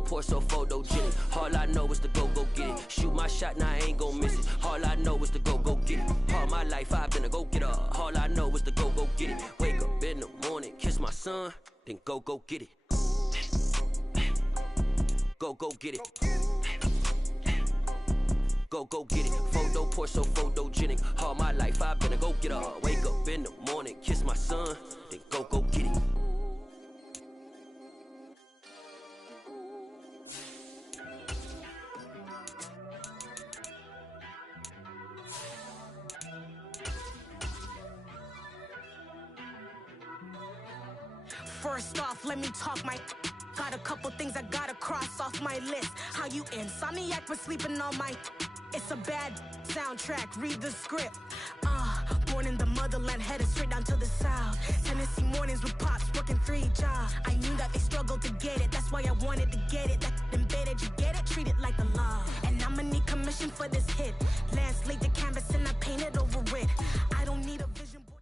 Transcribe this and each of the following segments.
Photo poor, so photogenic. All I know is to go get it. Shoot my shot, now I ain't gon' miss it. All I know is to go get it. All my life I've been a go-getter. All I know is to go get it. Wake up in the morning, kiss my son, then go get it. Go get it. Go get it. Photo poor, so photogenic. All my life I've been a go-getter. Wake up in the morning, kiss my son, then go get it. First off, let me talk my... Got a couple things I gotta cross off my list. How you insomniac for sleeping on my... It's a bad soundtrack, read the script. Born in the motherland, headed straight down to the south. Tennessee mornings with pops, working 3 jobs. I knew that they struggled to get it, that's why I wanted to get it. That embedded, you get it? Treat it like the law. And I'ma need commission for this hit. Lance laid the canvas and I painted over it. I don't need a vision board.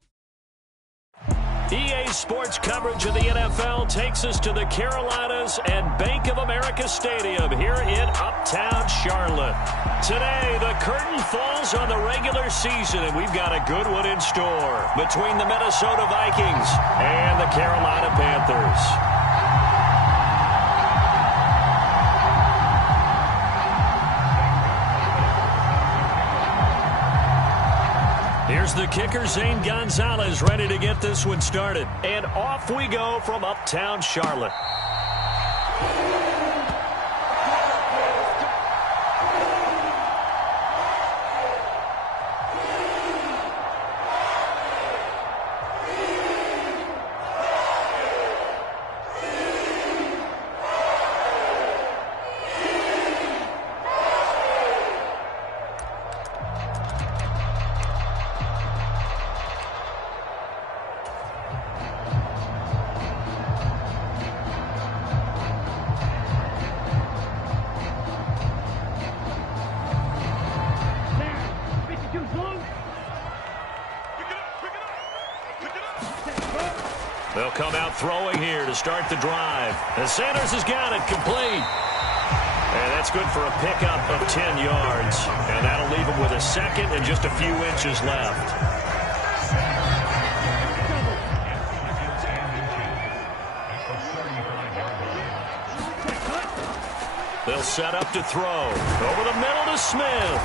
EA Sports coverage of the NFL takes us to the Carolinas and Bank of America Stadium here in Uptown Charlotte. Today, the curtain falls on the regular season, and we've got a good one in store between the Minnesota Vikings and the Carolina Panthers. Here's the kicker, Zane Gonzalez, ready to get this one started. And off we go from Uptown Charlotte. They'll come out throwing here to start the drive. And Sanders has got it complete. And that's good for a pickup of 10 yards. And that'll leave him with a second and just a few inches left. They'll set up to throw. Over the middle to Smith.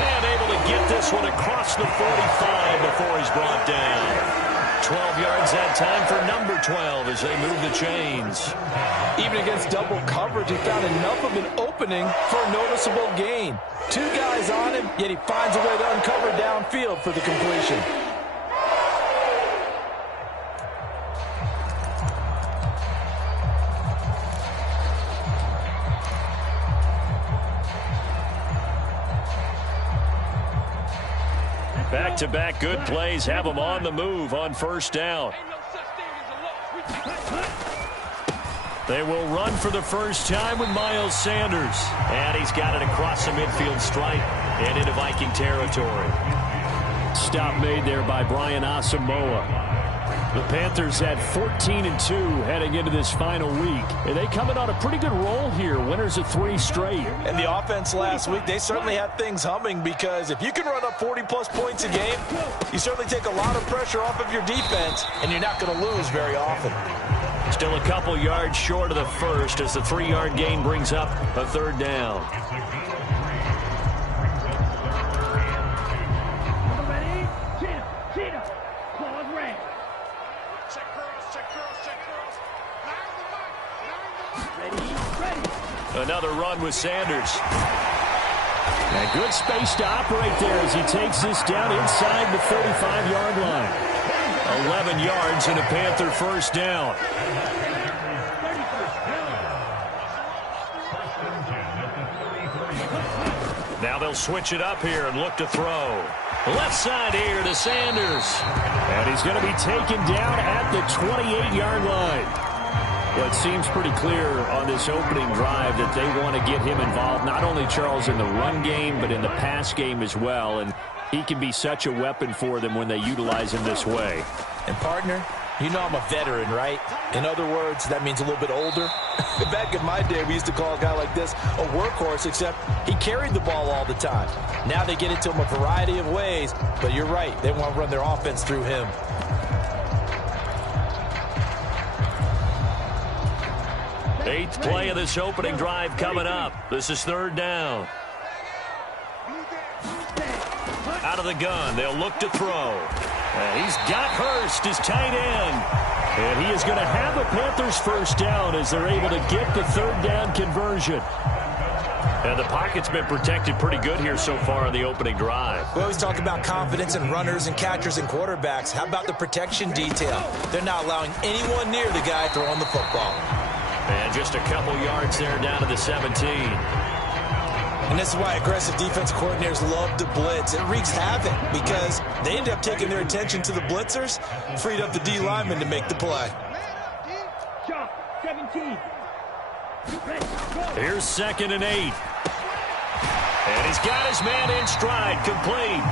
And able to get this one across the 45 before he's brought down. 12 yards that time for number 12 as they move the chains. Even against double coverage, he found enough of an opening for a noticeable gain. 2 guys on him, yet he finds a way to uncover downfield for the completion. Back-to-back good plays have them on the move on first down. They will run for the first time with Miles Sanders. And he's got it across the midfield stripe and into Viking territory. Stop made there by Brian Asamoah. The Panthers at 14-2 heading into this final week. And they come in on a pretty good roll here. Winners of 3 straight. And the offense last week, they certainly had things humming because if you can run up 40-plus points a game, you certainly take a lot of pressure off of your defense, and you're not going to lose very often. Still a couple yards short of the first as the 3-yard gain brings up a third down. Another run with Sanders. And good space to operate there as he takes this down inside the 35-yard line. 11 yards and a Panther first down. Now they'll switch it up here and look to throw. Left side here to Sanders. And he's going to be taken down at the 28-yard line. Well, it seems pretty clear on this opening drive that they want to get him involved, not only, Charles, in the run game, but in the pass game as well. And he can be such a weapon for them when they utilize him this way. And, partner, You know I'm a veteran, right? In other words, that means a little bit older. Back in my day, we used to call a guy like this a workhorse, except he carried the ball all the time. Now they get it to him a variety of ways, but you're right. They want to run their offense through him. Eighth play of this opening drive coming up. This is third down. Out of the gun, they'll look to throw. And he's got Hurst, his tight end. And he is going to have the Panthers first down as they're able to get the third down conversion. And the pocket's been protected pretty good here so far on the opening drive. We always talk about confidence in runners and catchers and quarterbacks. How about the protection detail? They're not allowing anyone near the guy throwing the football. And just a couple yards there down to the 17. And this is why aggressive defense coordinators love to blitz. It wreaks havoc because they end up taking their attention to the blitzers, freed up the D lineman to make the play. Here's 2nd and 8. And he's got his man in stride, complete.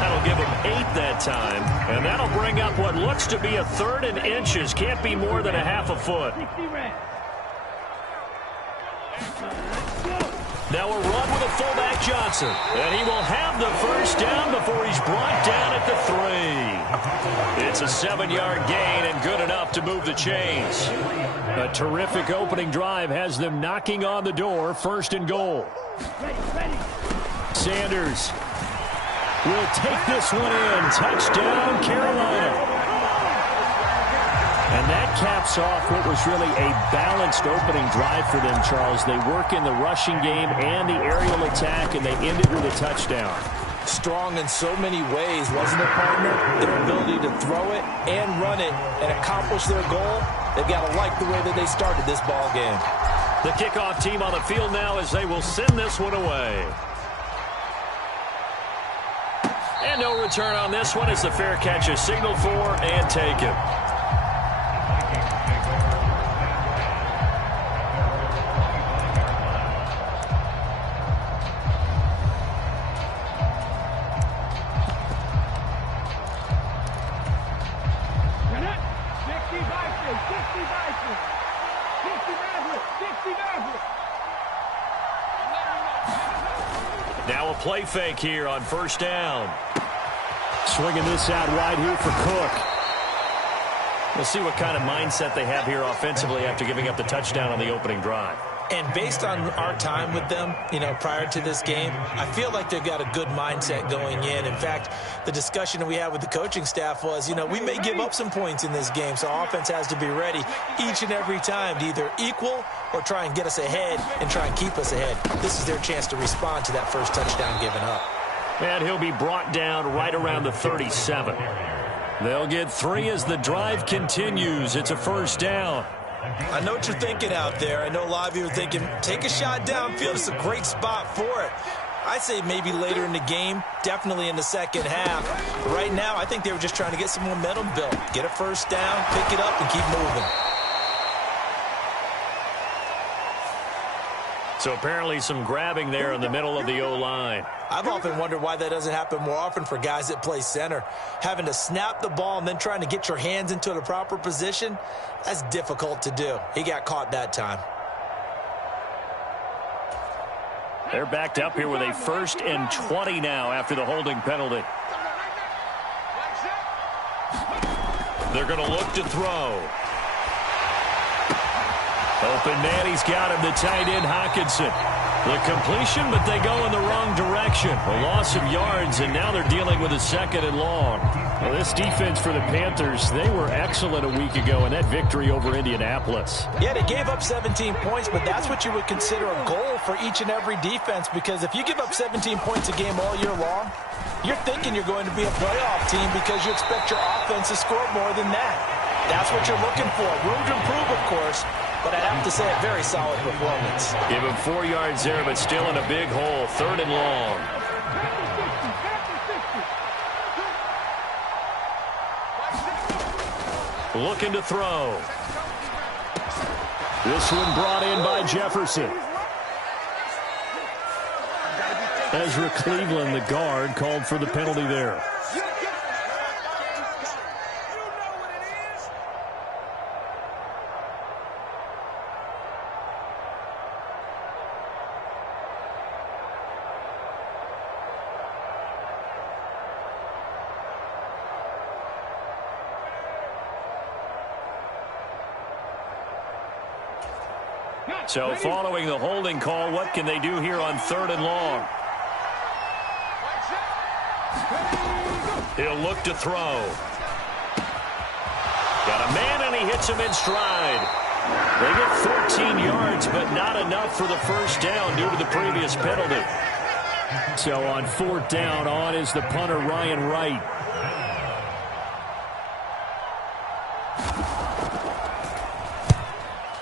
That'll give him 8 that time. And that'll bring up what looks to be a 3rd and inches. Can't be more than a half a foot. Now a run with a fullback Johnson. And he will have the first down before he's brought down at the 3. It's a 7-yard gain and good enough to move the chains. A terrific opening drive has them knocking on the door. 1st and goal. Sanders will take this one in. Touchdown, Carolina. And that caps off what was really a balanced opening drive for them, Charles. They work in the rushing game and the aerial attack, and they end it with a touchdown. Strong in so many ways, wasn't it, partner? Their ability to throw it and run it and accomplish their goal. They've got to like the way that they started this ball game. The kickoff team on the field now as they will send this one away. And no return on this one as the fair catch is signaled for and taken. Now a play fake here on 1st down. Swinging this out wide here for Cook. We'll see what kind of mindset they have here offensively after giving up the touchdown on the opening drive. And based on our time with them, prior to this game, I feel like they've got a good mindset going in. In fact, the discussion we had with the coaching staff was, we may give up some points in this game, so offense has to be ready each and every time to either equal or try and get us ahead and try and keep us ahead. This is their chance to respond to that first touchdown given up. And he'll be brought down right around the 37. They'll get 3 as the drive continues. It's a 1st down. I know what you're thinking out there. I know a lot of you are thinking, take a shot downfield. It's a great spot for it. I say maybe later in the game, definitely in the second half. But right now, I think they were just trying to get some momentum built. Get a 1st down, pick it up, and keep moving. So apparently some grabbing there in the middle of the O-line. I've often wondered why that doesn't happen more often for guys that play center. Having to snap the ball and then trying to get your hands into the proper position, that's difficult to do. He got caught that time. They're backed up here with a 1st and 20 now after the holding penalty. They're going to look to throw. Open man, he's got him, the tight end Hockenson. The completion, but they go in the wrong direction. A loss of yards, and now they're dealing with a 2nd and long. Well, this defense for the Panthers, they were excellent a week ago in that victory over Indianapolis. Yeah, they gave up 17 points, but that's what you would consider a goal for each and every defense, because if you give up 17 points a game all year long, you're thinking you're going to be a playoff team because you expect your offense to score more than that. That's what you're looking for. Room to improve, of course. But I have to say, a very solid performance. Give him 4 yards there, but still in a big hole. 3rd and long. Looking to throw. This one brought in by Jefferson. Ezra Cleveland, the guard, called for the penalty there. So following the holding call, what can they do here on 3rd and long? He'll look to throw. Got a man, and he hits him in stride. They get 14 yards, but not enough for the first down due to the previous penalty. So on 4th down, on is the punter, Ryan Wright.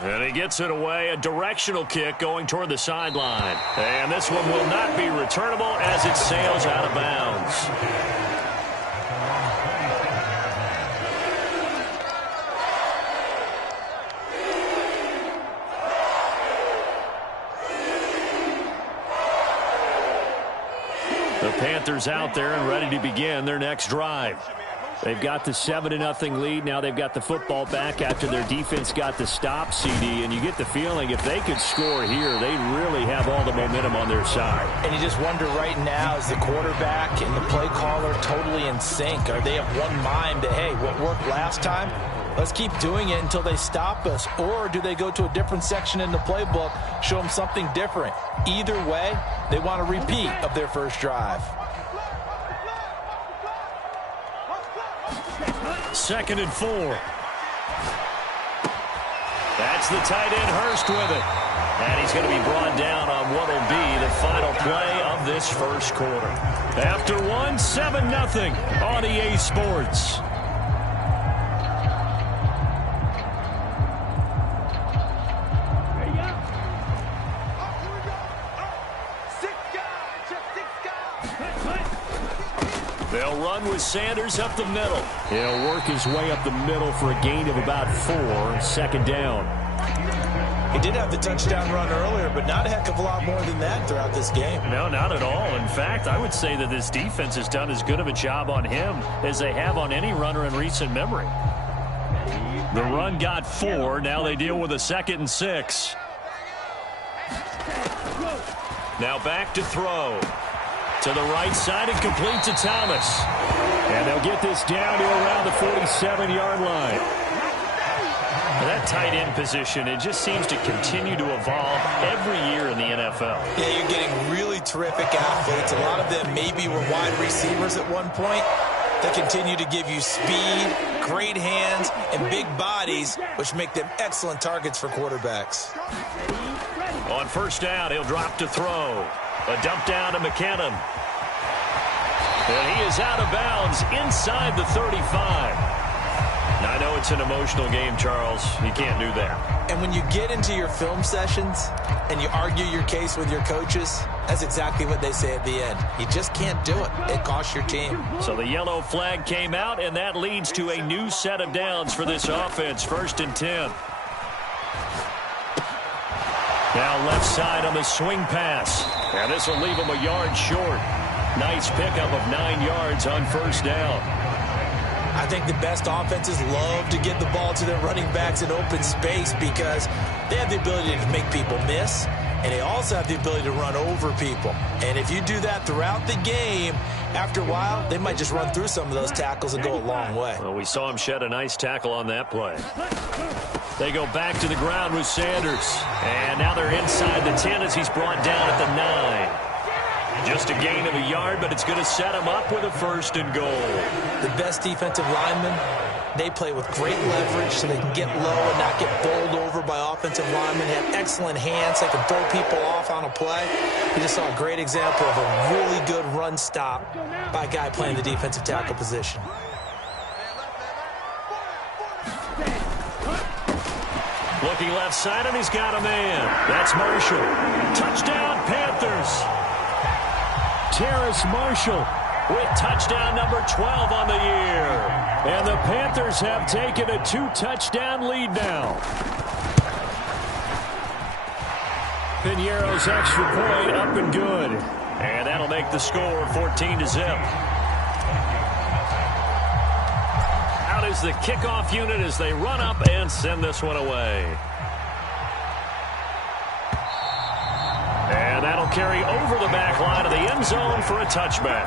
And he gets it away, a directional kick going toward the sideline. And this one will not be returnable as it sails out of bounds. The Panthers out there and ready to begin their next drive. They've got the 7-0 lead. Now they've got the football back after their defense got the stop, CD. And you get the feeling if they could score here, they really have all the momentum on their side. And you just wonder right now, is the quarterback and the play caller totally in sync? Are they of one mind that, hey, what worked last time, let's keep doing it until they stop us? Or do they go to a different section in the playbook, show them something different? Either way, they want a repeat of their first drive. 2nd and 4. That's the tight end, Hurst, with it. And he's going to be brought down on what will be the final play of this first quarter. After 7-0 on EA Sports. They'll run with Sanders up the middle. He'll work his way up the middle for a gain of about 4, 2nd down. He did have the touchdown run earlier, but not a heck of a lot more than that throughout this game. No, not at all. In fact, I would say that this defense has done as good of a job on him as they have on any runner in recent memory. The run got 4. Now they deal with a 2nd and 6. Now back to throw. To the right side and complete to Thomas. And they'll get this down to around the 47-yard line. That tight end position, it just seems to continue to evolve every year in the NFL. Yeah, you're getting really terrific athletes. A lot of them maybe were wide receivers at one point. They continue to give you speed, great hands, and big bodies, which make them excellent targets for quarterbacks. On 1st down, he'll drop to throw. A dump down to McKinnon. And he is out of bounds inside the 35. Now, I know it's an emotional game, Charles. You can't do that. And when you get into your film sessions and you argue your case with your coaches, that's exactly what they say at the end. You just can't do it. It costs your team. So the yellow flag came out, and that leads to a new set of downs for this offense. 1st and 10. Now left side on the swing pass. And this will leave him a yard short. Nice pickup of 9 yards on 1st down. I think the best offenses love to get the ball to their running backs in open space because they have the ability to make people miss, and they also have the ability to run over people. And if you do that throughout the game, after a while, they might just run through some of those tackles and go a long way. Well, we saw him shed a nice tackle on that play. They go back to the ground with Sanders. And now they're inside the 10 as he's brought down at the 9. Just a gain of a yard, but it's going to set him up with a 1st and goal. The best defensive linemen, they play with great leverage so they can get low and not get bowled over by offensive linemen. They have excellent hands. They can throw people off on a play. We just saw a great example of a really good run stop by a guy playing the defensive tackle position. Looking left side, and he's got a man. That's Marshall. Touchdown, Panthers. Terrace Marshall with touchdown number 12 on the year. And the Panthers have taken a 2-touchdown lead now. Piñeiro's extra point up and good. And that'll make the score 14-0. Out is the kickoff unit as they run up and send this one away. And that'll carry over the back line of the end zone for a touchback.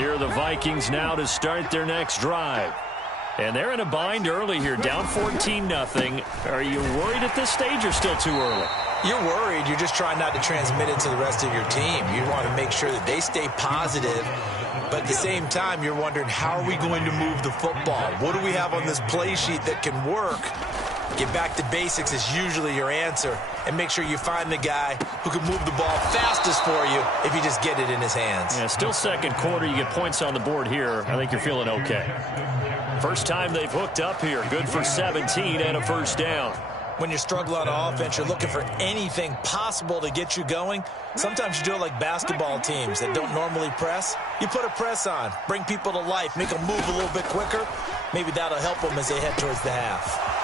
Here are the Vikings now to start their next drive. And they're in a bind early here, down 14-0. Are you worried at this stage or still too early? You're worried. You're just trying not to transmit it to the rest of your team. You want to make sure that they stay positive. But at the same time, you're wondering, how are we going to move the football? What do we have on this play sheet that can work? Get back to basics is usually your answer. And make sure you find the guy who can move the ball fastest for you if you just get it in his hands. Yeah, still second quarter. You get points on the board here. I think you're feeling okay. First time they've hooked up here. Good for 17 and a first down. When you're struggling on offense, you're looking for anything possible to get you going. Sometimes you do it like basketball teams that don't normally press. You put a press on, bring people to life, make them move a little bit quicker. Maybe that'll help them as they head towards the half.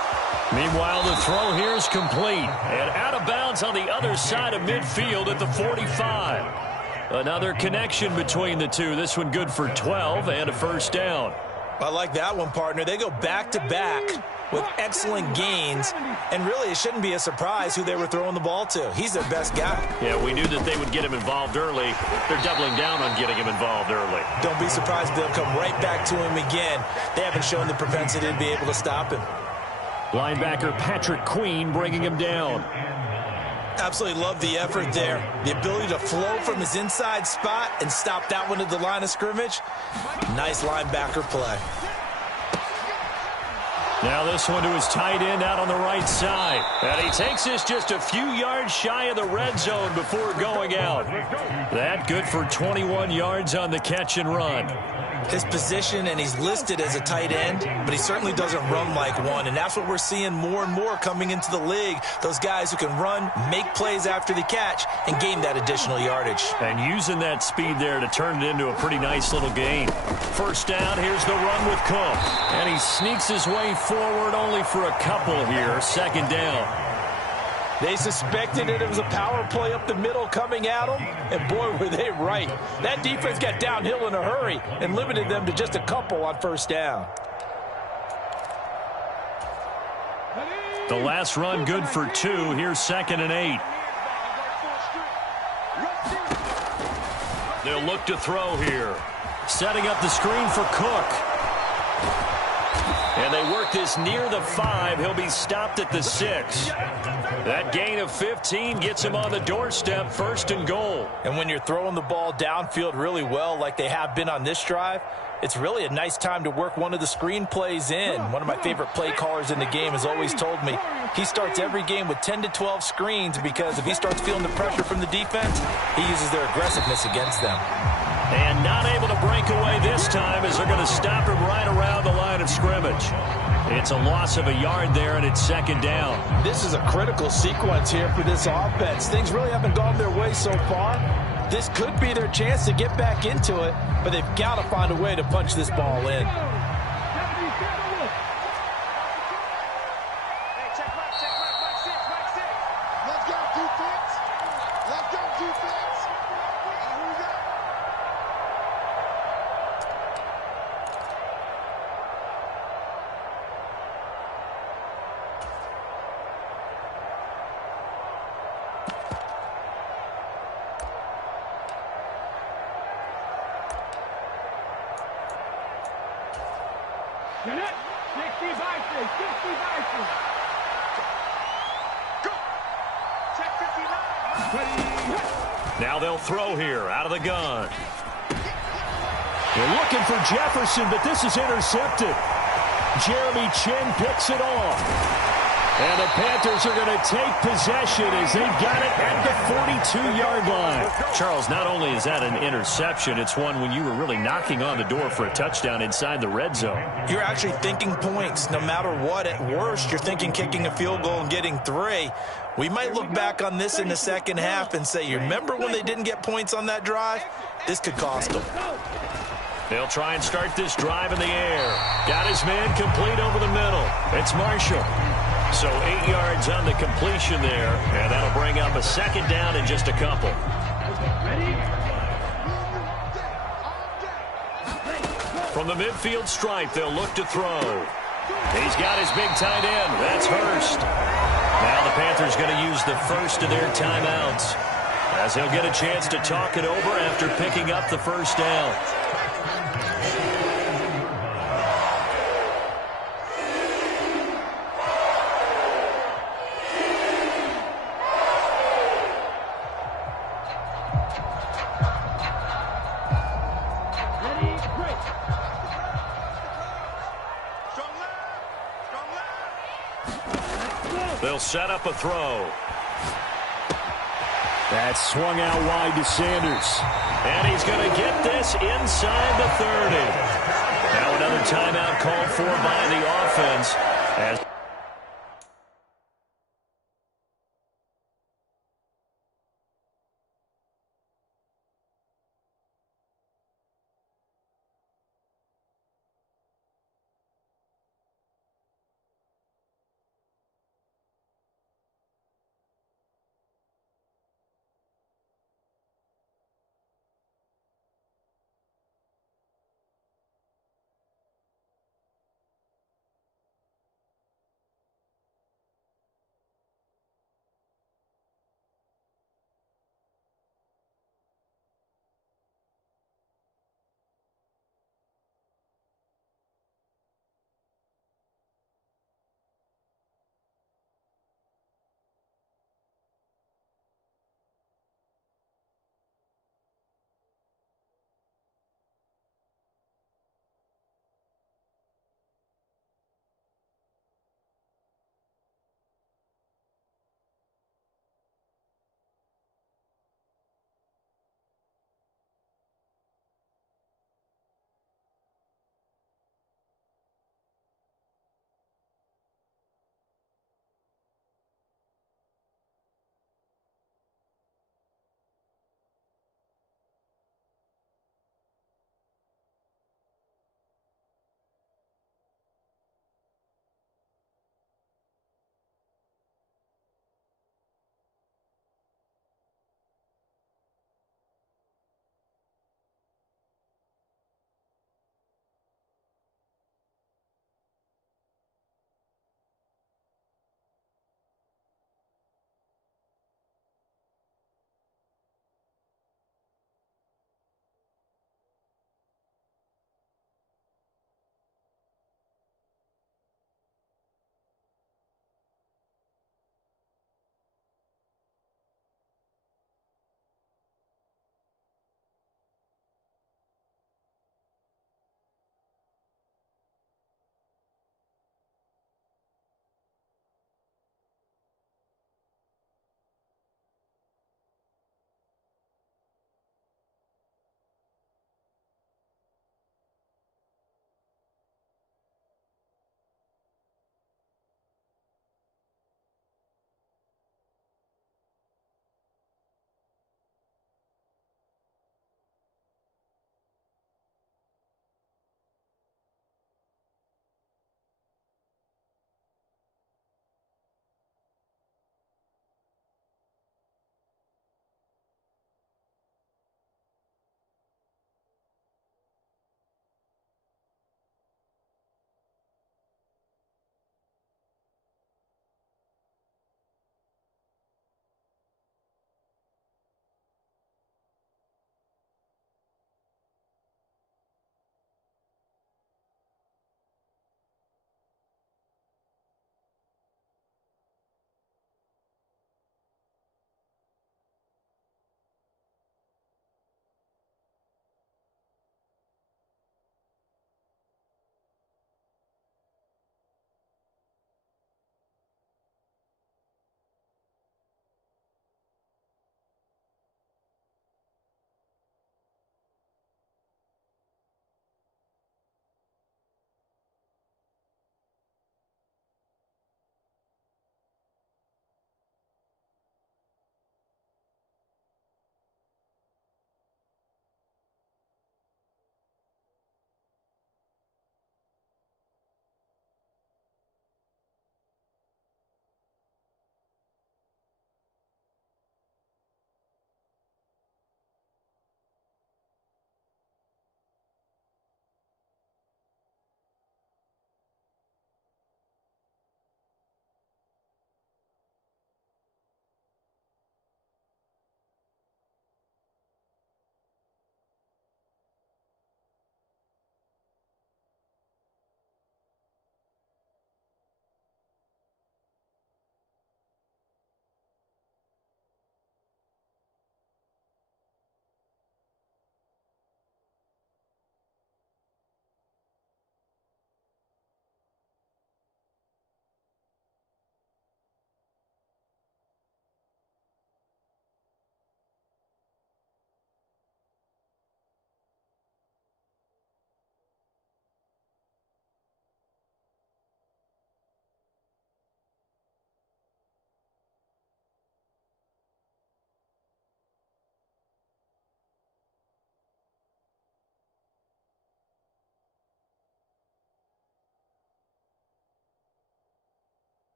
Meanwhile, the throw here is complete. And out of bounds on the other side of midfield at the 45. Another connection between the two. This one good for 12 and a first down. I like that one, partner. They go back-to-back with excellent gains, and really it shouldn't be a surprise who they were throwing the ball to. He's their best guy. Yeah, we knew that they would get him involved early. They're doubling down on getting him involved early. Don't be surprised if they'll come right back to him again. They haven't shown the propensity to be able to stop him. Linebacker Patrick Queen bringing him down. Absolutely love the effort there. The ability to flow from his inside spot and stop that one at the line of scrimmage. Nice linebacker play. Now this one to his tight end out on the right side. And he takes this just a few yards shy of the red zone before going out. That good for 21 yards on the catch and run. His position, and he's listed as a tight end, but he certainly doesn't run like one, and that's what we're seeing more and more coming into the league. Those guys who can run, make plays after the catch, and gain that additional yardage. And using that speed there to turn it into a pretty nice little gain. First down, here's the run with Cook. And he sneaks his way forward only for a couple here. Second down. They suspected it was a power play up the middle coming at them, and boy, were they right. That defense got downhill in a hurry and limited them to just a couple on first down. The last run good for 2. Here's 2nd and 8. They'll look to throw here. Setting up the screen for Cook. And they work this near the 5. He'll be stopped at the 6. That gain of 15 gets him on the doorstep, 1st and goal. And when you're throwing the ball downfield really well like they have been on this drive, it's really a nice time to work one of the screen plays in. One of my favorite play callers in the game has always told me he starts every game with 10 to 12 screens, because if he starts feeling the pressure from the defense, he uses their aggressiveness against them. And not able to break away this time as they're going to stop him right around the line of scrimmage. It's a loss of a yard there, and it's 2nd down. This is a critical sequence here for this offense. Things really haven't gone their way so far. This could be their chance to get back into it, but they've got to find a way to punch this ball in. Now they'll throw here out of the gun. They're looking for Jefferson, but this is intercepted. Jeremy Chin picks it off. And the Panthers are going to take possession as they've got it at the 42-yard line. Charles, not only is that an interception, it's one when you were really knocking on the door for a touchdown inside the red zone. You're actually thinking points. No matter what, at worst, you're thinking kicking a field goal and getting 3. We might look back on this in the second half and say, you remember when they didn't get points on that drive? This could cost them. They'll try and start this drive in the air. Got his man complete over the middle. It's Marshall. So 8 yards on the completion there, and that'll bring up a 2nd down in just a couple. From the midfield stripe, they'll look to throw. He's got his big tight end. That's Hurst. Now the Panthers going to use the first of their timeouts. as he'll get a chance to talk it over after picking up the first down. They'll set up a throw. That's swung out wide to Sanders. And he's going to get this inside the 30. Now another timeout called for by the offense. As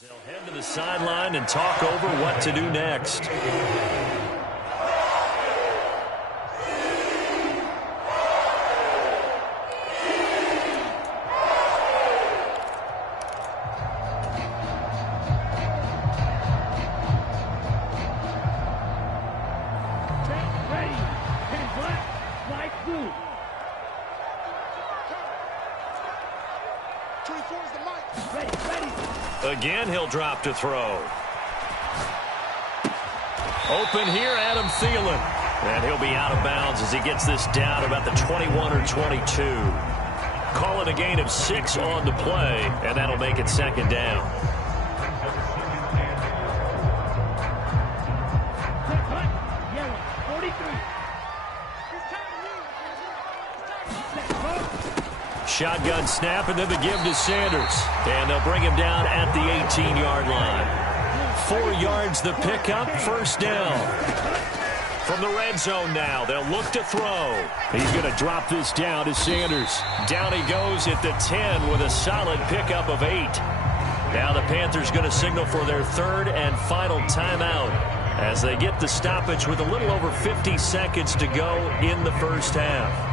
They'll head to the sideline and talk over what to do next. Again, he'll drop to throw. Open here, Adam Thielen. And he'll be out of bounds as he gets this down about the 21 or 22. Call it a gain of 6 on the play, and that'll make it second down. Shotgun snap, and then the give to Sanders. And they'll bring him down at the 18-yard line. 4 yards the pickup, first down. From the red zone now, they'll look to throw. He's going to drop this down to Sanders. Down he goes at the 10 with a solid pickup of 8. Now the Panthers going to signal for their third and final timeout as they get the stoppage with a little over 50 seconds to go in the first half.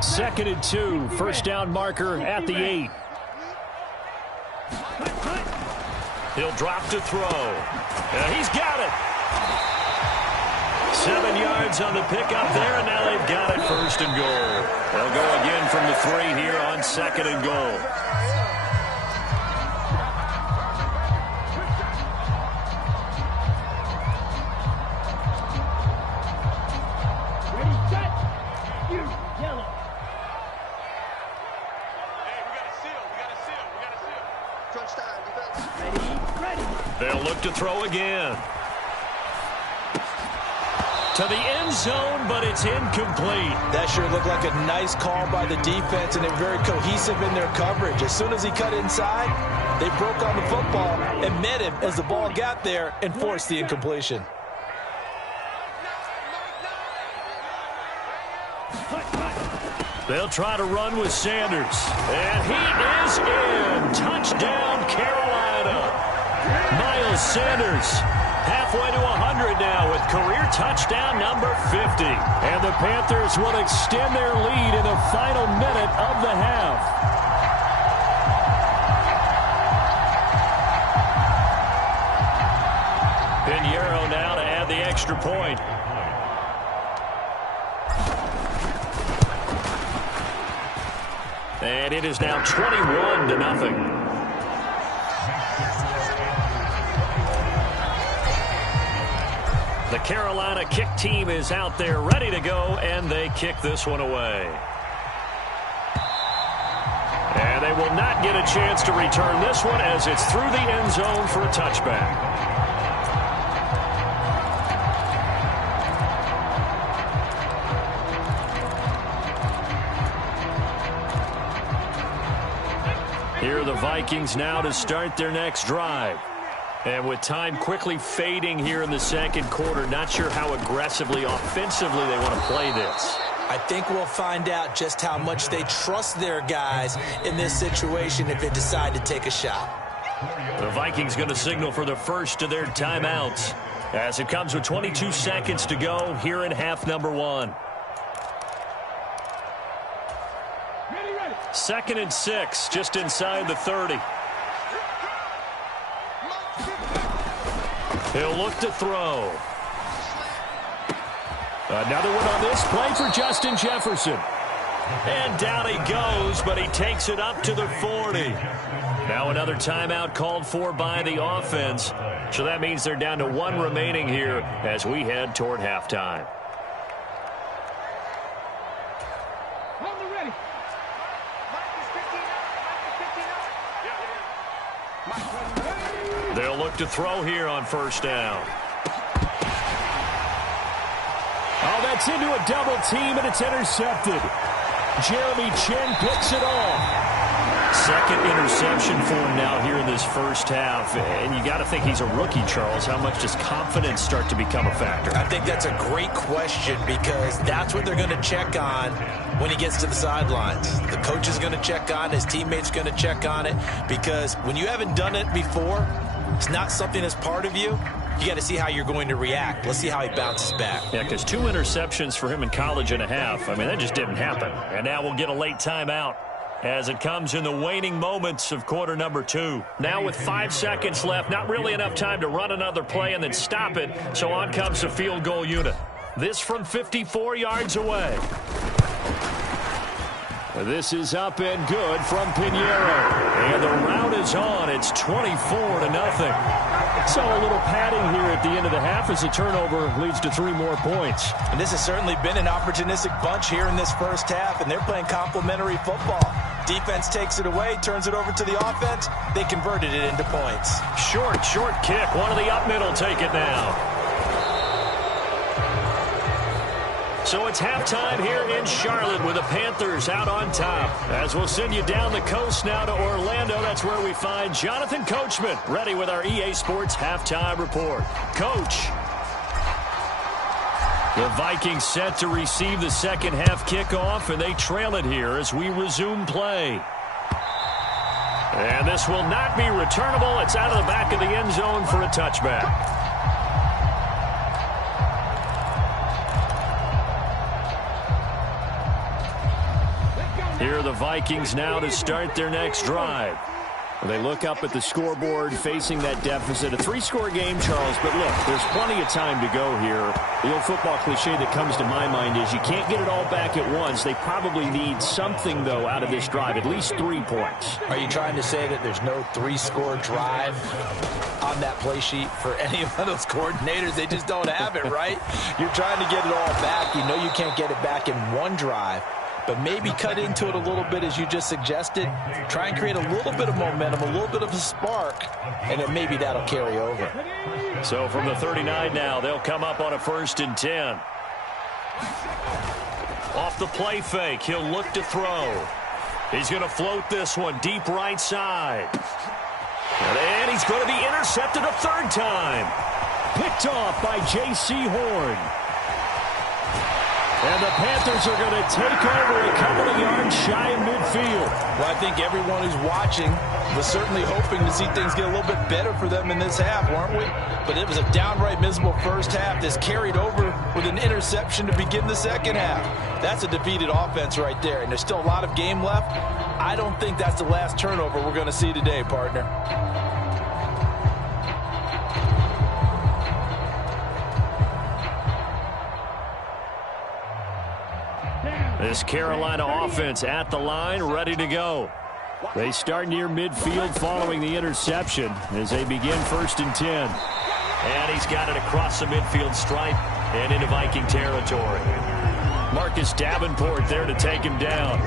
Second and 2, first down marker at the 8. He'll drop to throw. He's got it. 7 yards on the pickup there, and now they've got it first and goal. They'll go again from the 3 here on second and goal. They'll look to throw again. To the end zone, but it's incomplete. That sure looked like a nice call by the defense, and they're very cohesive in their coverage. As soon as he cut inside, they broke on the football and met him as the ball got there and forced the incompletion. They'll try to run with Sanders. And he is in. Touchdown, Carolina. Miles Sanders halfway to 100 now with career touchdown number 50. And the Panthers will extend their lead in the final minute of the half. Pinheiro now to add the extra point. And it is now 21-0. The Carolina kick team is out there ready to go, and they kick this one away. And they will not get a chance to return this one as it's through the end zone for a touchback. Here are the Vikings now to start their next drive. And with time quickly fading here in the second quarter, not sure how aggressively, offensively they want to play this. I think we'll find out just how much they trust their guys in this situation if they decide to take a shot. The Vikings going to signal for the first of their timeouts as it comes with 22 seconds to go here in half number 1. 2nd and 6, just inside the 30. He'll look to throw. Another one on this play for Justin Jefferson. And down he goes, but he takes it up to the 40. Now another timeout called for by the offense. So that means they're down to 1 remaining here as we head toward halftime. They'll look to throw here on first down. Oh, that's into a double team, and it's intercepted. Jeremy Chin picks it off. second interception for him now here in this first half. And you got to think he's a rookie, Charles. How much does confidence start to become a factor? I think that's a great question because that's what they're going to check on when he gets to the sidelines. The coach is going to check on it. His teammates going to check on it because when you haven't done it before, it's not something that's part of you. You got to see how you're going to react. Let's see how he bounces back. Yeah, because 2 interceptions for him in college and a half. I mean, that just didn't happen. And now we'll get a late timeout as it comes in the waning moments of quarter number 2. Now with 5 seconds left, not really enough time to run another play and then stop it. So on comes the field goal unit. This from 54 yards away. This is up and good from Pinheiro. And the route is on. It's 24-0. So a little padding here at the end of the half as the turnover leads to 3 more points. And this has certainly been an opportunistic bunch here in this first half, and they're playing complementary football. Defense takes it away, turns it over to the offense. They converted it into points. Short kick. One of the up middle take it now. So it's halftime here in Charlotte with the Panthers out on top. As we'll send you down the coast now to Orlando, that's where we find Jonathan Coachman ready with our EA Sports Halftime Report. Coach. The Vikings set to receive the second half kickoff, and they trail it here as we resume play. And this will not be returnable. It's out of the back of the end zone for a touchback. Here are the Vikings now to start their next drive. They look up at the scoreboard facing that deficit. A 3-score game, Charles, but look, there's plenty of time to go here. The old football cliche that comes to my mind is you can't get it all back at once. They probably need something, though, out of this drive, at least 3 points. Are you trying to say that there's no 3-score drive on that play sheet for any of those coordinators? They just don't have it, right? You're trying to get it all back. You know you can't get it back in one drive. But maybe cut into it a little bit as you just suggested. Try and create a little bit of momentum, a little bit of a spark, and then maybe that'll carry over. So from the 39 now, they'll come up on a 1st and 10. Off the play fake, he'll look to throw. He's going to float this one deep right side. And he's going to be intercepted a 3rd time. Picked off by J.C. Horn. And the Panthers are going to take over a couple of yards shy of midfield. Well, I think everyone who's watching was certainly hoping to see things get a little bit better for them in this half, weren't we? But it was a downright miserable first half. This carried over with an interception to begin the second half. That's a defeated offense right there, and there's still a lot of game left. I don't think that's the last turnover we're going to see today, partner. This Carolina offense at the line, ready to go. They start near midfield following the interception as they begin 1st and 10. And he's got it across the midfield stripe and into Viking territory. Marcus Davenport there to take him down.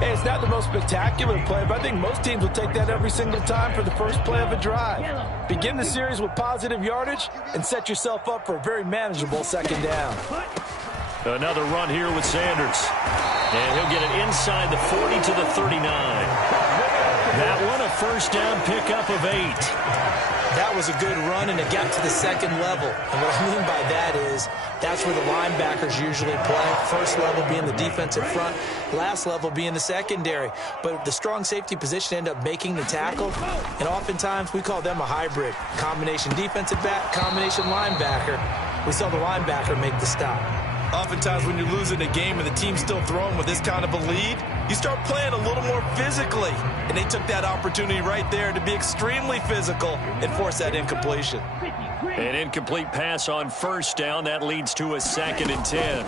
Hey, it's not the most spectacular play, but I think most teams will take that every single time for the first play of a drive. Begin the series with positive yardage and set yourself up for a very manageable second down. Another run here with Sanders. And he'll get it inside the 40 to the 39. That one a 1st down pickup of 8. That was a good run, and it got to the second level. And what I mean by that is that's where the linebackers usually play. First level being the defensive front, last level being the secondary. But the strong safety position ended up making the tackle, and oftentimes we call them a hybrid. Combination defensive back, combination linebacker. We saw the linebacker make the stop. Oftentimes when you're losing a game and the team's still throwing with this kind of a lead, you start playing a little more physically. And they took that opportunity right there to be extremely physical and force that incompletion. An incomplete pass on 1st down. That leads to a 2nd and 10.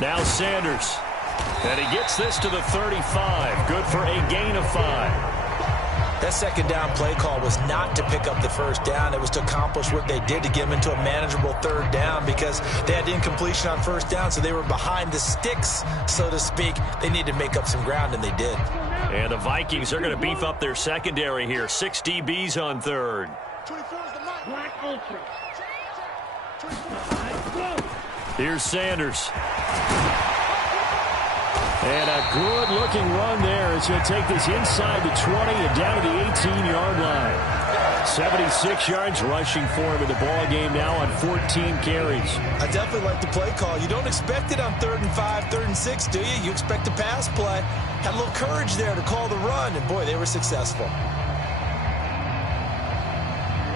Now Sanders. And he gets this to the 35. Good for a gain of 5. That second down play call was not to pick up the 1st down. It was to accomplish what they did to get them into a manageable 3rd down because they had incompletion on 1st down, so they were behind the sticks, so to speak. They needed to make up some ground, and they did. And the Vikings are going to beef up their secondary here. 6 DBs on 3rd. Here's Sanders. And a good-looking run there as he'll take this inside the 20 and down to the 18-yard line. 76 yards rushing for him in the ball game now on 14 carries. I definitely like the play call. You don't expect it on 3rd and 5, 3rd and 6, do you? You expect a pass play. Had a little courage there to call the run, and boy, they were successful.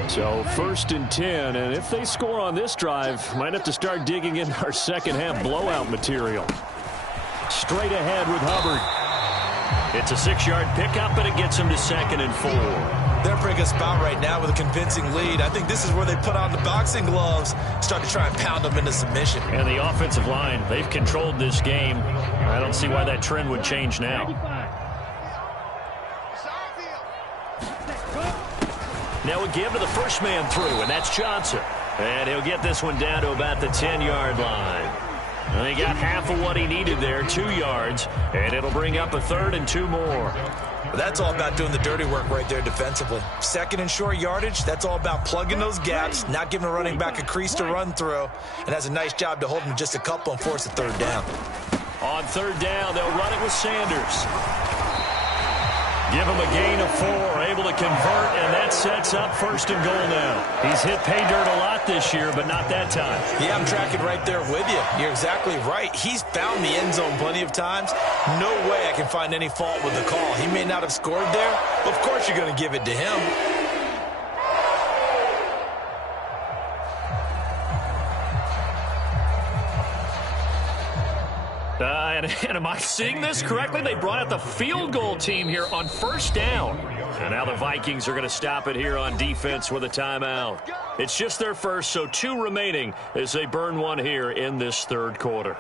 So 1st and 10, and if they score on this drive, might have to start digging in our second half blowout material. Straight ahead with Hubbard. It's a 6-yard pickup, and it gets him to 2nd and 4. They're bringing a spot right now with a convincing lead. I think this is where they put on the boxing gloves, start to try and pound them into submission. And the offensive line, they've controlled this game. I don't see why that trend would change now. Now we give to the first man through, and that's Johnson. And he'll get this one down to about the 10-yard line. And he got half of what he needed there, 2 yards, and it'll bring up a 3rd and 2 more. That's all about doing the dirty work right there defensively. 2nd and short yardage, that's all about plugging those gaps, not giving a running back a crease to run through, and has a nice job to hold him just a couple and force a 3rd down. On 3rd down, they'll run it with Sanders. Give him a gain of 4, able to convert, and that sets up 1st and goal now. He's hit pay dirt a lot this year, but not that time. Yeah, I'm tracking right there with you. You're exactly right. He's found the end zone plenty of times. No way I can find any fault with the call. He may not have scored there, but of course you're going to give it to him. And am I seeing this correctly? They brought out the field goal team here on 1st down. And now the Vikings are going to stop it here on defense with a timeout. It's just their first, so 2 remaining as they burn one here in this 3rd quarter.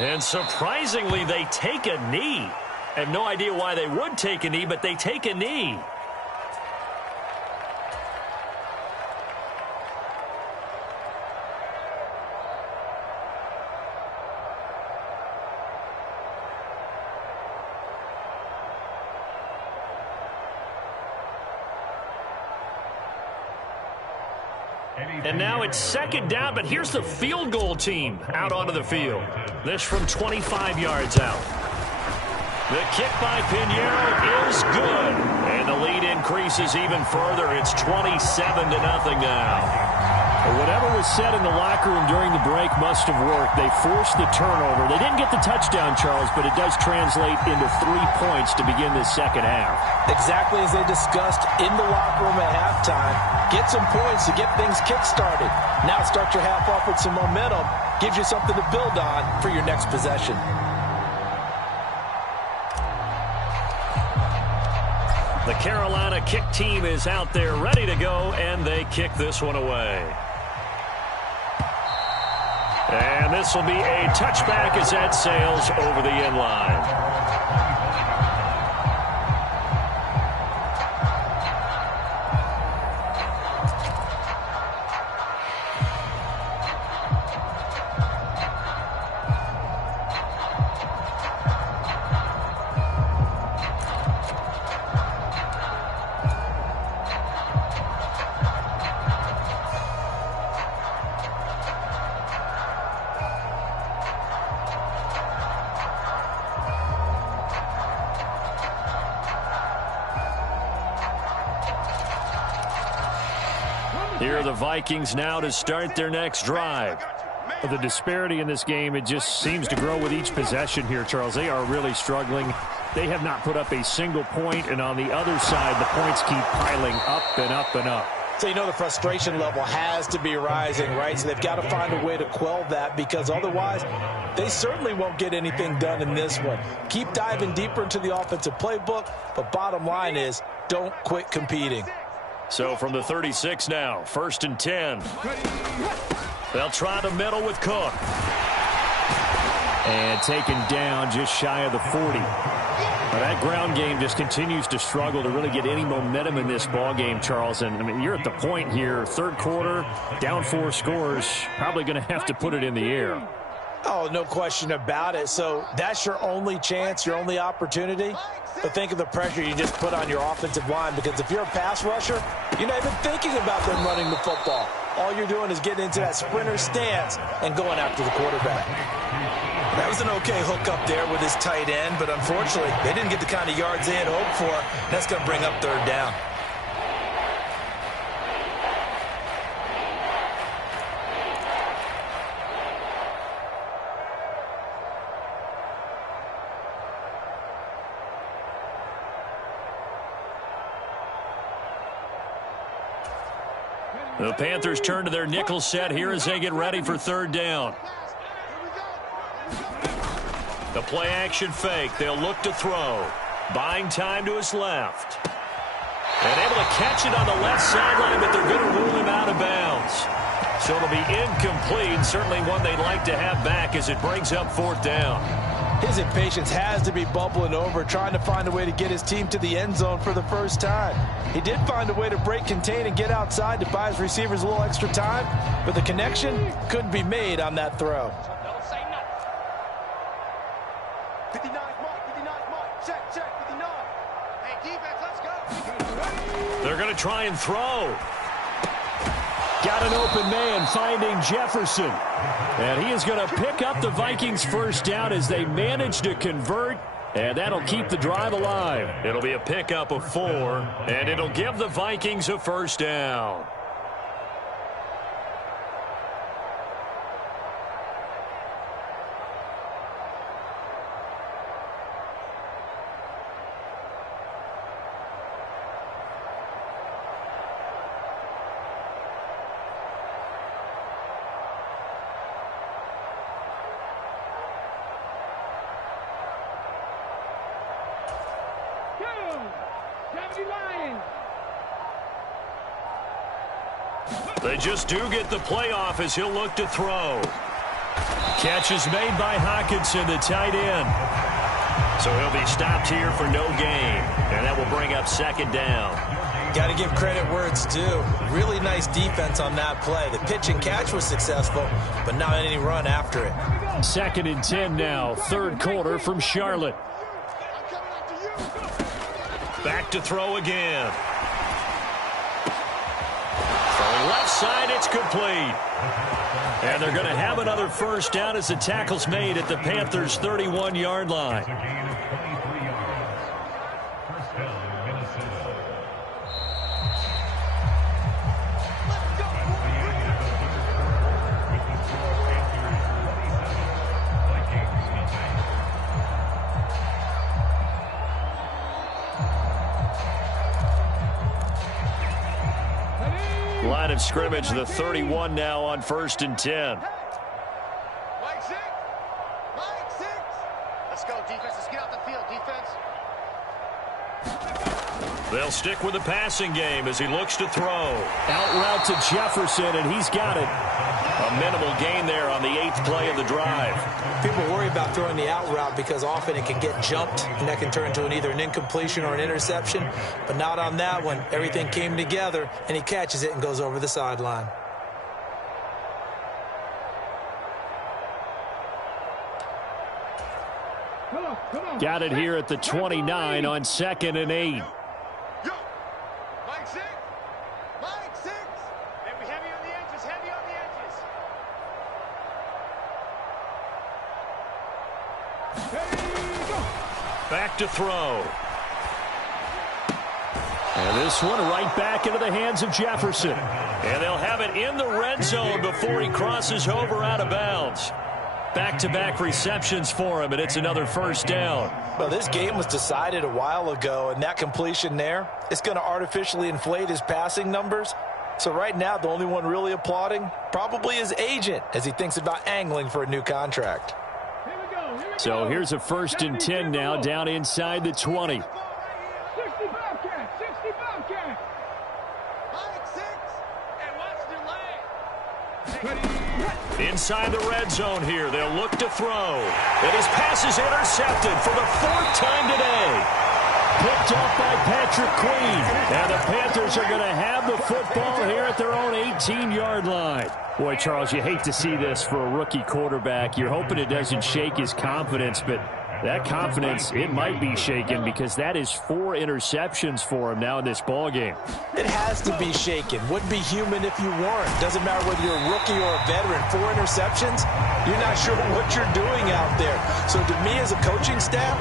And surprisingly, they take a knee. I have no idea why they would take a knee, but they take a knee. And now it's 2nd down, but here's the field goal team out onto the field. This from 25 yards out. The kick by Pinheiro is good. And the lead increases even further. It's 27-0 now. Whatever was said in the locker room during the break must have worked. They forced the turnover. They didn't get the touchdown, Charles, but it does translate into 3 points to begin this second half. Exactly as they discussed in the locker room at halftime. Get some points to get things kick-started. Now start your half off with some momentum. Gives you something to build on for your next possession. The Carolina kick team is out there ready to go, and they kick this one away. And this will be a touchback as that sails over the end line. Here are the Vikings now to start their next drive. The disparity in this game, it just seems to grow with each possession here, Charles. They are really struggling. They have not put up a single point, and on the other side, the points keep piling up and up and up. So you know the frustration level has to be rising, right? So they've got to find a way to quell that, because otherwise they certainly won't get anything done in this one. Keep diving deeper into the offensive playbook, but bottom line is don't quit competing. So from the 36 now, 1st and 10. They'll try the middle with Cook. And taken down just shy of the 40. Now that ground game just continues to struggle to really get any momentum in this ball game, Charles. And, I mean, you're at the point here, third quarter, down 4 scores, probably going to have to put it in the air. Oh, no question about it. So that's your only chance, your only opportunity. But think of the pressure you just put on your offensive line, because if you're a pass rusher, you're not even thinking about them running the football. All you're doing is getting into that sprinter stance and going after the quarterback. That was an okay hook up there with his tight end, but unfortunately, they didn't get the kind of yards they had hoped for. That's going to bring up 3rd down. The Panthers turn to their nickel set here as they get ready for 3rd down. The play action fake. They'll look to throw. Buying time to his left. And able to catch it on the left sideline, but they're going to rule him out of bounds. So it'll be incomplete. Certainly one they'd like to have back as it brings up 4th down. His impatience has to be bubbling over, trying to find a way to get his team to the end zone for the first time. He did find a way to break contain and get outside to buy his receivers a little extra time, but the connection couldn't be made on that throw. 59, Mark, check, 59. Hey, defense, let's go. They're going to try and throw. Got an open man finding Jefferson. And he is going to pick up the Vikings' first down as they manage to convert. And that'll keep the drive alive. It'll be a pickup of 4. And it'll give the Vikings a first down. They just do get the playoff as he'll look to throw. Catch is made by Hockenson, the tight end. So he'll be stopped here for no gain. And that will bring up 2nd down. Got to give credit where it's due. Really nice defense on that play. The pitch and catch was successful, but not any run after it. 2nd and 10 now, 3rd quarter from Charlotte. Back to throw again. From left side, it's complete. And they're going to have another first down as the tackle's made at the Panthers' 31-yard line. Line of scrimmage, the 31 now on 1st and 10. Mike 6. Let's go, defense. Let's get out the field, defense. They'll stick with the passing game as he looks to throw. Out route to Jefferson, and he's got it. A minimal gain there on the 8th play of the drive. People worry about throwing the out route because often it can get jumped, and that can turn into either an incompletion or an interception. But not on that one. Everything came together, and he catches it and goes over the sideline. Got it here at the 29 on 2nd and 8. Yo, Mike 6. And we heavy on the edges, Back to throw. And this one right back into the hands of Jefferson. And they'll have it in the red zone before he crosses over out of bounds. Back-to-back receptions for him, and it's another first down. Well, this game was decided a while ago, and that completion there, it's going to artificially inflate his passing numbers. So right now, the only one really applauding probably his agent as he thinks about angling for a new contract. So here's a 1st and 10 now, down inside the 20. 60 Bobcat. Inside the red zone here, they'll look to throw. And his pass is intercepted for the 4th time today. Picked off by Patrick Queen. And the Panthers are going to have the football here at their own 18-yard line. Boy, Charles, you hate to see this for a rookie quarterback. You're hoping it doesn't shake his confidence, but that confidence, it might be shaken because that is 4 interceptions for him now in this ballgame. It has to be shaken. Wouldn't be human if you weren't. Doesn't matter whether you're a rookie or a veteran. 4 interceptions, you're not sure what you're doing out there. So to me as a coaching staff,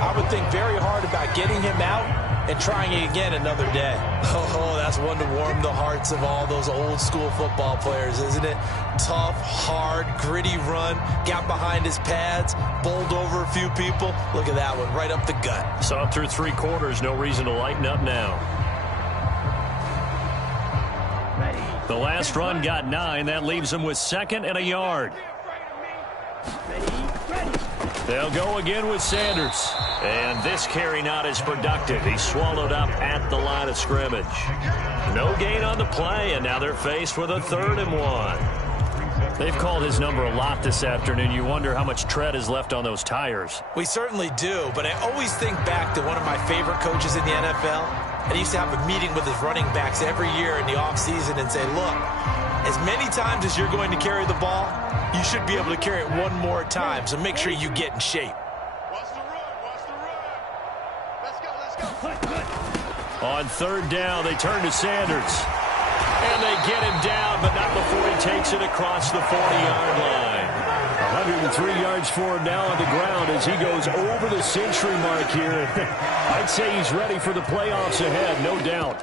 I would think very hard about getting him out and trying it again another day. Oh, that's one to warm the hearts of all those old school football players, isn't it? Tough, hard, gritty run, got behind his pads, bowled over a few people. Look at that one, right up the gut. Saw it through 3 quarters, no reason to lighten up now. The last run got 9. That leaves him with 2nd and a yard. They'll go again with Sanders. And this carry not as productive. He's swallowed up at the line of scrimmage. No gain on the play, and now they're faced with a 3rd and 1. They've called his number a lot this afternoon. You wonder how much tread is left on those tires. We certainly do, but I always think back to one of my favorite coaches in the NFL. And he used to have a meeting with his running backs every year in the offseason and say, look, as many times as you're going to carry the ball, you should be able to carry it one more time, so make sure you get in shape. Watch the run, watch the run. Let's go. On 3rd down, they turn to Sanders. And they get him down, but not before he takes it across the 40-yard line. 103 yards for him now on the ground as he goes over the century mark here. I'd say he's ready for the playoffs ahead, no doubt.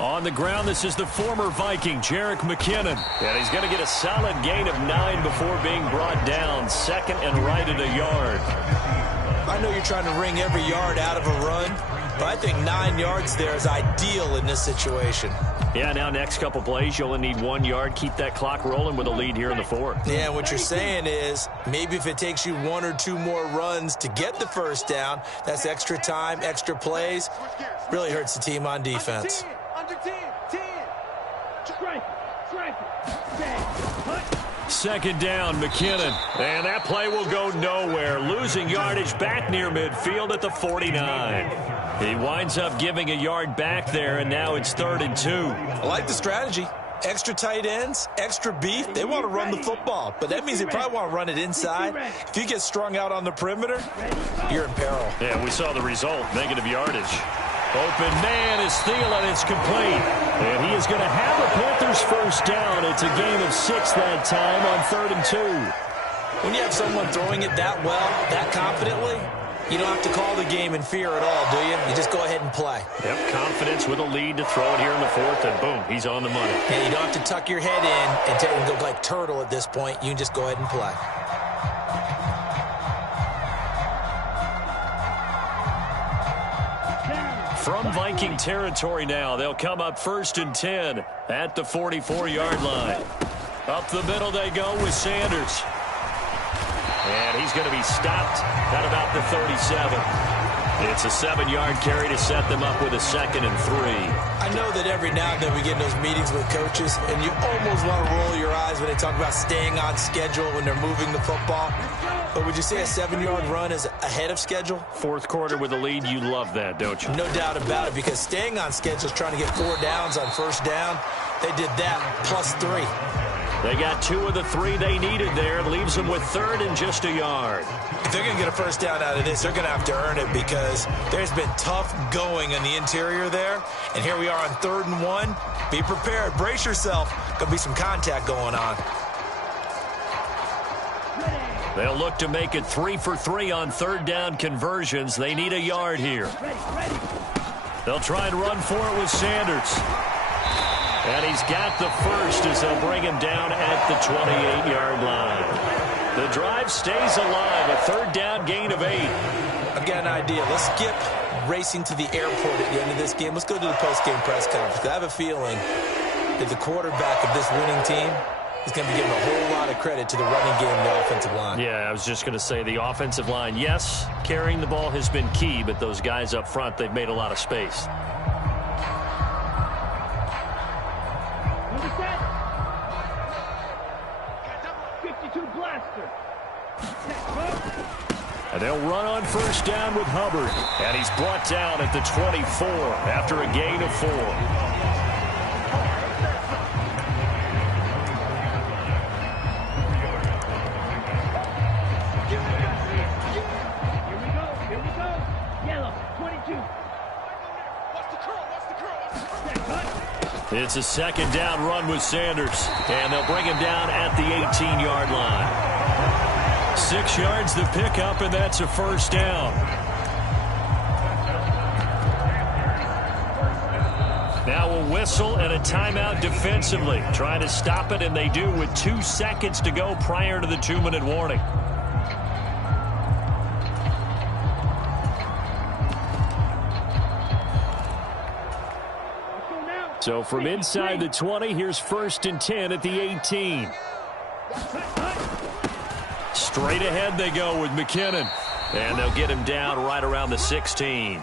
On the ground, this is the former Viking, Jerick McKinnon. And he's going to get a solid gain of 9 before being brought down. 2nd and right at a yard. I know you're trying to wring every yard out of a run, but I think 9 yards there is ideal in this situation. Yeah, now next couple plays, you only need 1 yard. Keep that clock rolling with a lead here in the 4th. Yeah, what you're saying is maybe if it takes you 1 or 2 more runs to get the 1st down, that's extra time, extra plays. Really hurts the team on defense. Under 10, 10. Strike it. 2nd down, McKinnon. And that play will go nowhere. Losing yardage back near midfield at the 49. He winds up giving a yard back there, and now it's 3rd and 2. I like the strategy. Extra tight ends, extra beef. They want to run the football, but that means they probably want to run it inside. If you get strung out on the perimeter, you're in peril. Yeah, we saw the result. Negative yardage. Open man is Thielen. It's complete. And he is going to have a Panthers 1st down. It's a gain of 6 that time on 3rd and 2. When you have someone throwing it that well, that confidently, you don't have to call the game in fear at all, do you? You just go ahead and play. Yep, confidence with a lead to throw it here in the 4th, and boom, he's on the money. And you don't have to tuck your head in and go like turtle at this point. You can just go ahead and play. From Viking territory now, they'll come up 1st and 10 at the 44-yard line. Up the middle they go with Sanders. And he's going to be stopped at about the 37. It's a 7-yard carry to set them up with a 2nd and 3. I know that every now and then we get in those meetings with coaches, and you almost want to roll your eyes when they talk about staying on schedule when they're moving the football. But would you say a 7-yard run is ahead of schedule? 4th quarter with a lead, you love that, don't you? No doubt about it, because staying on schedule is trying to get 4 downs on 1st down. They did that plus 3. They got 2 of the 3 they needed there. It leaves them with 3rd and just a yard. If they're going to get a 1st down out of this, they're going to have to earn it because there's been tough going in the interior there. And here we are on 3rd and 1. Be prepared. Brace yourself. Going to be some contact going on. They'll look to make it 3 for 3 on 3rd down conversions. They need a yard here. They'll try and run for it with Sanders. And he's got the 1st as they'll bring him down at the 28-yard line. The drive stays alive. A 3rd down gain of 8. I've got an idea. Let's skip racing to the airport at the end of this game. Let's go to the post-game press conference. I have a feeling that the quarterback of this winning team is going to be giving a whole lot of credit to the running game and the offensive line. Yeah, I was just going to say the offensive line, yes, carrying the ball has been key, but those guys up front, they've made a lot of space. And they'll run on first down with Hubbard. And he's brought down at the 24 after a gain of 4. Here we go. Yellow, 22. It's a second down run with Sanders. And they'll bring him down at the 18-yard line. 6 yards the pickup, and that's a first down. Now a whistle and a timeout defensively. Trying to stop it, and they do with 2 seconds to go prior to the 2-minute warning. So from inside the 20, here's 1st and 10 at the 18. Straight ahead they go with McKinnon. And they'll get him down right around the 16.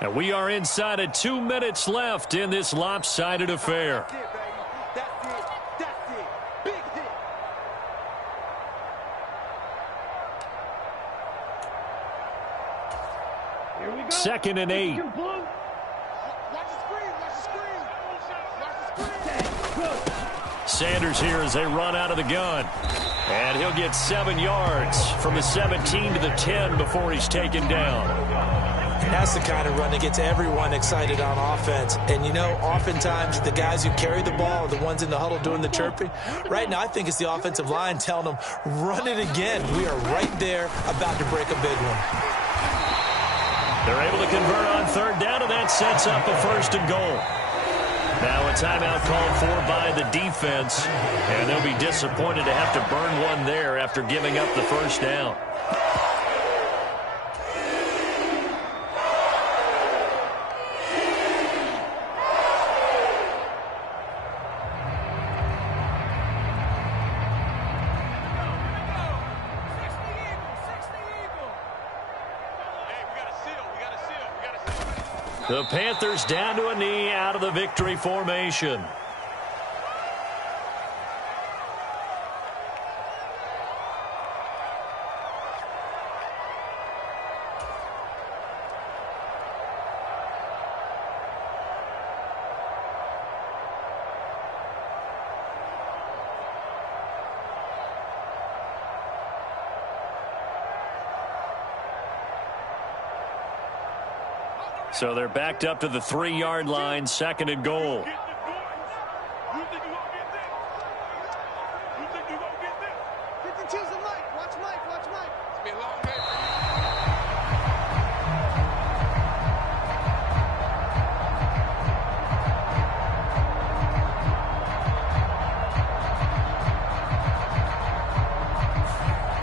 And we are inside of 2 minutes left in this lopsided affair. Second and 8. Sanders here as they run out of the gun. And he'll get 7 yards from the 17 to the 10 before he's taken down. And that's the kind of run that gets everyone excited on offense. And, you know, oftentimes the guys who carry the ball are the ones in the huddle doing the chirping. Right now, I think it's the offensive line telling them, run it again. We are right there about to break a big one. They're able to convert on third down, and that sets up a 1st and goal. Now a timeout called for by the defense, and they'll be disappointed to have to burn one there after giving up the first down. The Panthers down to a knee out of the victory formation. So they're backed up to the 3-yard line, 2nd and goal.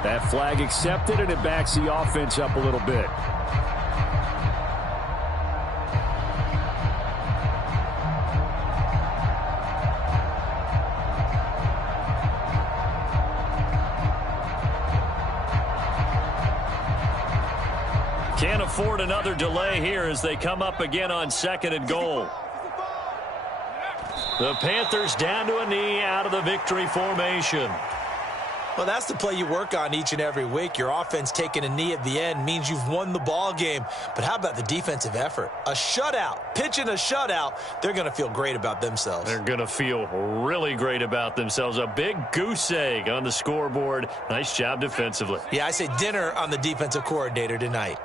That flag accepted, and it backs the offense up a little bit. Can't afford another delay here as they come up again on 2nd and goal. The Panthers down to a knee out of the victory formation. Well, that's the play you work on each and every week. Your offense taking a knee at the end means you've won the ball game. But how about the defensive effort? A shutout, pitching a shutout, they're going to feel great about themselves. They're going to feel really great about themselves. A big goose egg on the scoreboard. Nice job defensively. Yeah, I say dinner on the defensive coordinator tonight.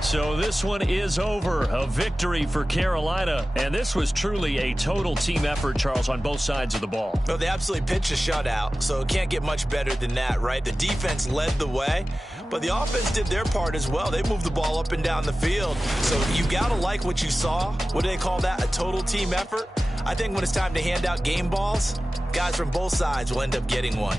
So this one is over. A victory for Carolina. And this was truly a total team effort, Charles, on both sides of the ball. Well, they absolutely pitched a shutout, so it can't get much better than that, right? The defense led the way, but the offense did their part as well. They moved the ball up and down the field. So you got to like what you saw. What do they call that? A total team effort? I think when it's time to hand out game balls, guys from both sides will end up getting one.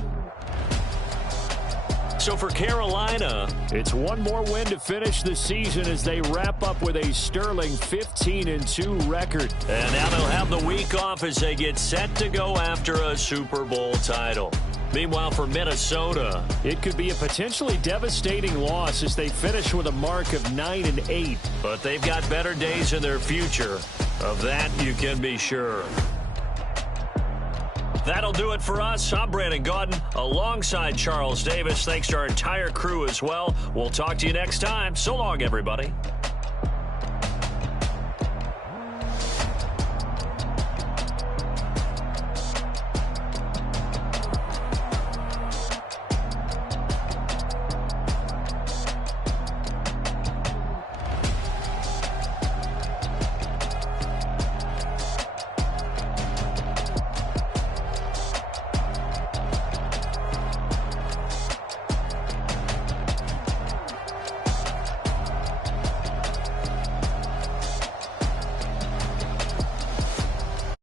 So for Carolina, it's one more win to finish the season as they wrap up with a sterling 15-2 record. And now they'll have the week off as they get set to go after a Super Bowl title. Meanwhile, for Minnesota, it could be a potentially devastating loss as they finish with a mark of 9-8. But they've got better days in their future. Of that, you can be sure. That'll do it for us. I'm Brandon Gaudin alongside Charles Davis. Thanks to our entire crew as well. We'll talk to you next time. So long, everybody.